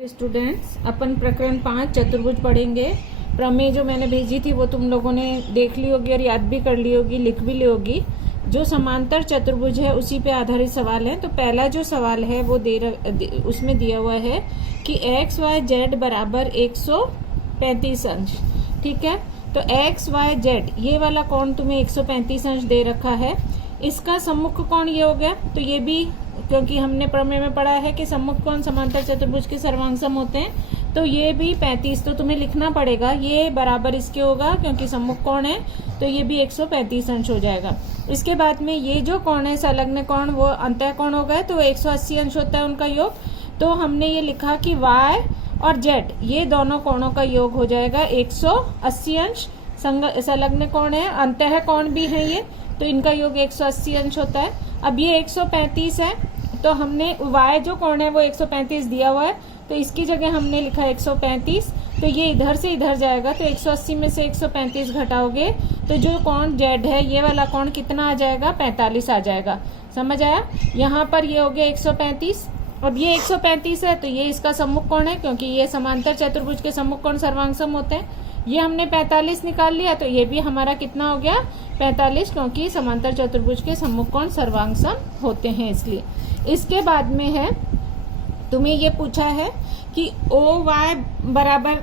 Students, अपन प्रकरण 5 चतुर्भुज पढ़ेंगे। प्रमेय जो मैंने भेजी थी वो तुम लोगों ने देख ली होगी और याद भी कर ली होगी, लिख भी ली होगी। जो समांतर चतुर्भुज है उसी पे आधारित सवाल है। तो पहला जो सवाल है वो उसमें दिया हुआ है कि एक्स वाई जेड बराबर 135 अंश। ठीक है, तो एक्स वाई जेड ये वाला कोण तुम्हें 135 अंश दे रखा है। इसका सम्मुख कोण ये हो गया, तो ये भी क्योंकि हमने प्रमेय में पढ़ा है कि सम्मुख कोण समांतर चतुर्भुज के सर्वांग सम होते हैं, तो ये भी 35 तो तुम्हें लिखना पड़ेगा। ये बराबर इसके होगा क्योंकि सम्मुख कोण है, तो ये भी 135 अंश हो जाएगा। इसके बाद में ये जो कोण है संलग्न कोण वो अंतः कोण हो गए, तो 180 अंश होता है उनका योग। तो हमने ये लिखा कि y और z ये दोनों कोणों का योग हो जाएगा 180 अंश। संलग्न कोण है, अंतः कोण भी है ये, तो इनका योग 180 अंश होता है। अब ये 135 है, तो हमने y जो कोण है वो 135 दिया हुआ है, तो इसकी जगह हमने लिखा 135। तो ये इधर से इधर जाएगा, तो 180 में से 135 घटाओगे तो जो कोण z है ये वाला कोण कितना आ जाएगा, 45 आ जाएगा। समझ आया? यहाँ पर ये हो गया 135। अब ये 135 है तो ये इसका सम्मुख कोण है, क्योंकि ये समांतर चतुर्भुज के सम्मुख कोण सर्वांग सम होते हैं। ये हमने 45 निकाल लिया, तो ये भी हमारा कितना हो गया, 45, क्योंकि समांतर चतुर्भुज के सम्मुख कोण सर्वांग सम होते हैं इसलिए। इसके बाद में है तुम्हें ये पूछा है कि ओ वाई बराबर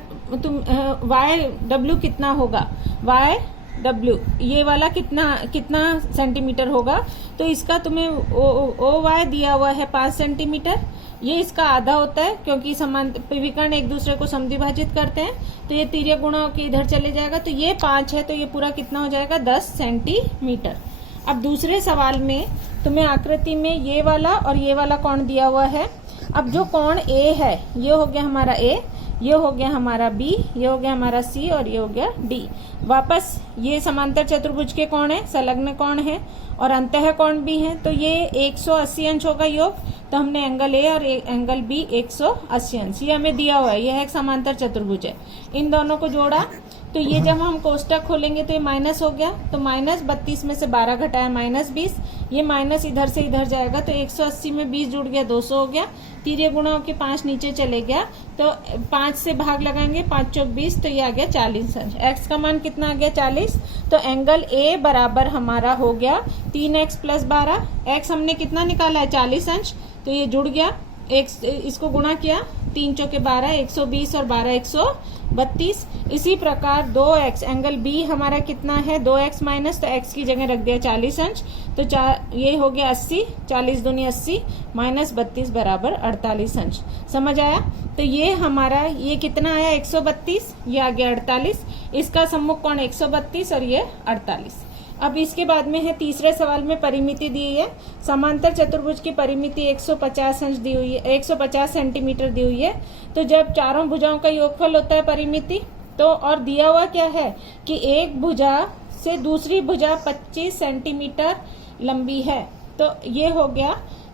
वाई डब्ल्यू कितना होगा, वाई डब्ल्यू ये वाला कितना सेंटीमीटर होगा। तो इसका तुम्हें ओ वाई दिया हुआ है 5 सेंटीमीटर। ये इसका आधा होता है क्योंकि समांतर विकर्ण एक दूसरे को समद्विभाजित करते हैं, तो ये तिर्य गुणा होकर इधर चले जाएगा। तो ये 5 है, तो ये पूरा कितना हो जाएगा, 10 सेंटीमीटर। अब दूसरे सवाल में तुम्हें आकृति में ये वाला और ये वाला कोण दिया हुआ है। अब जो कोण ए है ये हो गया हमारा ए, ये हो गया हमारा बी, ये हो गया हमारा सी और ये हो गया डी। वापस ये समांतर चतुर्भुज के कोण है, संलग्न कोण है और अंतः कोण भी है, तो ये 180 अंश होगा योग। तो हमने एंगल ए और एंगल बी 180 अंश ये हमें दिया हुआ है। यह एक समांतर चतुर्भुज है। इन दोनों को जोड़ा तो ये जब हम कोष्टक खोलेंगे तो ये माइनस हो गया, तो -32 में से 12 घटाया -20, ये माइनस इधर से इधर जाएगा, तो 180 में 20 जुड़ गया, 200 हो गया। तिर्य गुणा होकर 5 नीचे चले गया, तो 5 से भाग लगाएंगे, 5 चौक 20, तो ये आ गया 40 अंश। एक्स का मान कितना आ गया, 40। तो एंगल ए बराबर हमारा हो गया 3x + 12। एक्स हमने कितना निकाला है, 40 अंश, तो ये जुड़ गया। इसको गुणा किया, 3 चौके 12, 120 और 12 132। इसी प्रकार 2x एंगल बी हमारा कितना है, 2x माइनस, तो x की जगह रख दिया 40 अंश, तो ये हो गया 80, 40 दूनी 80 -32 बराबर 48 अंश। समझ आया? तो ये हमारा ये कितना आया, 132, ये आ गया 48। इसका सम्मुख कोण 132 और ये 48। अब इसके बाद में है तीसरे सवाल में परिमिति दी है। समांतर चतुर्भुज की परिमिति 150 अंश दी हुई है, 150 सेंटीमीटर दी हुई है। तो जब चारों भुजाओं का योगफल होता है परिमिति, तो और दिया हुआ क्या है कि एक भुजा से दूसरी भुजा 25 सेंटीमीटर लंबी है, तो ये हो गया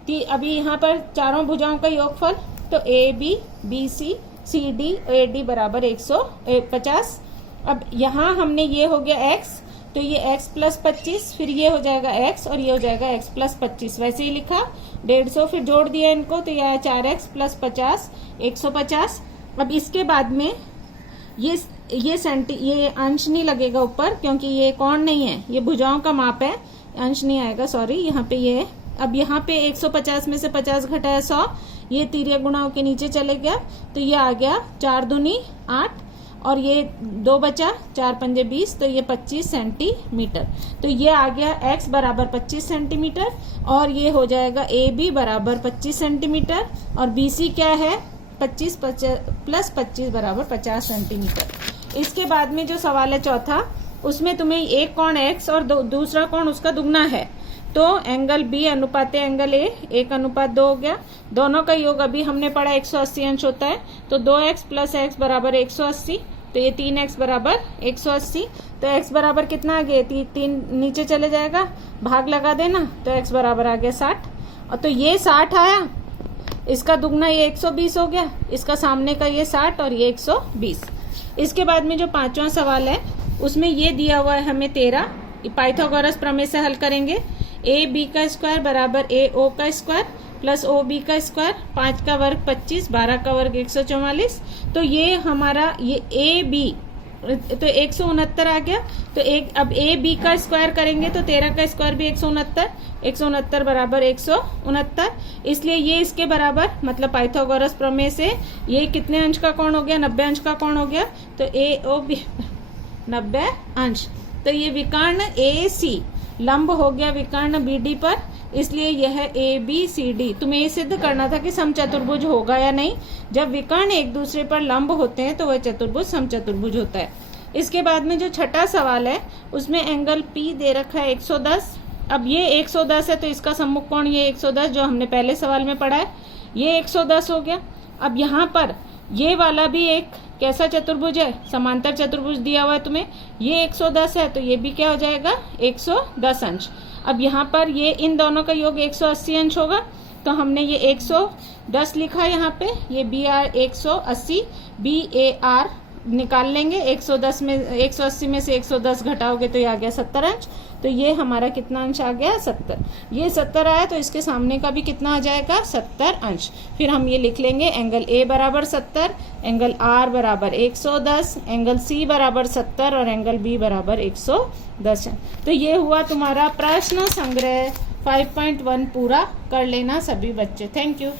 कि अभी यहाँ पर चारों भुजाओं का योगफल, तो A B, B C, C D, A D बराबर 150। अब यहाँ हमने ये हो गया x, तो ये x + 25, फिर ये हो जाएगा x और ये हो जाएगा x + 25, वैसे ही लिखा 150, फिर जोड़ दिया इनको, तो यह 4x + 50 150। अब इसके बाद में ये अंश नहीं लगेगा ऊपर, क्योंकि ये कोण नहीं है, ये भुजाओं का माप है, अंश नहीं आएगा, सॉरी, यहाँ पे ये है। अब यहाँ पे 150 में से 50 घटाया 100, ये तिर्य गुणाओं के नीचे चले गया, तो ये आ गया 4 दूनी 8 और ये 2 बचा, 4 पंजे 20, तो ये 25 सेंटीमीटर। तो ये आ गया x बराबर 25 सेंटीमीटर और ये हो जाएगा ए बी बराबर 25 सेंटीमीटर और बी सी क्या है, 25 + 25 बराबर 50 सेंटीमीटर। इसके बाद में जो सवाल है चौथा, उसमें तुम्हें एक कोण x और दूसरा कोण उसका दुगना है, तो एंगल बी अनुपात एंगल ए 1:2 हो गया। दोनों का योग अभी हमने पढ़ा 180 अंश होता है, तो 2x + x बराबर 180, तो ये 3x बराबर 180। तो x बराबर कितना आ गया, 3 नीचे चले जाएगा, भाग लगा देना, तो x बराबर आ गया 60। और तो ये 60 आया, इसका दुगना ये 120 हो गया, इसका सामने का ये 60 और ये 120। इसके बाद में जो पांचवा सवाल है उसमें ये दिया हुआ है हमें 13, पाइथागोरस प्रमेय से हल करेंगे। ए बी का स्क्वायर बराबर ए ओ का स्क्वायर, प्लस ओ बी का स्क्वायर, 5 का वर्ग 25, 12 का वर्ग 144। तो ये हमारा ये ए बी तो 169 आ गया। तो अब ए बी का स्क्वायर करेंगे तो 13 का स्क्वायर भी 169, 169 बराबर 169। इसलिए ये इसके बराबर, मतलब पाइथागोरस प्रमेय से ये कितने अंश का कोण हो गया, 90 अंश का कोण हो गया। तो ए ओ बी 90 अंश। तो ये विकर्ण ए सी लंब हो गया विकर्ण बी डी पर, इसलिए यह ए बी सी डी। तुम्हें ये सिद्ध करना था कि समचतुर्भुज होगा या नहीं। जब विकर्ण एक दूसरे पर लंब होते हैं तो वह चतुर्भुज समचतुर्भुज होता है। इसके बाद में जो छठा सवाल है उसमें एंगल पी दे रखा है 110। अब ये 110 है तो इसका सम्मुख कोण ये 110 जो हमने पहले सवाल में पढ़ा है, ये 110 हो गया। अब यहाँ पर ये वाला भी एक कैसा चतुर्भुज है, समांतर चतुर्भुज दिया हुआ है तुम्हें, ये 110 है तो ये भी क्या हो जाएगा 110 अंश। अब यहाँ पर ये इन दोनों का योग 180 अंश होगा, तो हमने ये 110 लिखा यहाँ पे, ये B R 180 B A R निकाल लेंगे। 110 में 180 में से 110 घटाओगे तो ये आ गया 70 अंश। तो ये हमारा कितना अंश आ गया 70। ये 70 आया तो इसके सामने का भी कितना आ जाएगा 70 अंश। फिर हम ये लिख लेंगे एंगल ए बराबर 70, एंगल आर बराबर 110, एंगल सी बराबर 70 और एंगल बी बराबर 110 है। तो ये हुआ तुम्हारा प्रश्न संग्रह 5.1 पूरा कर लेना सभी बच्चे। Thank you.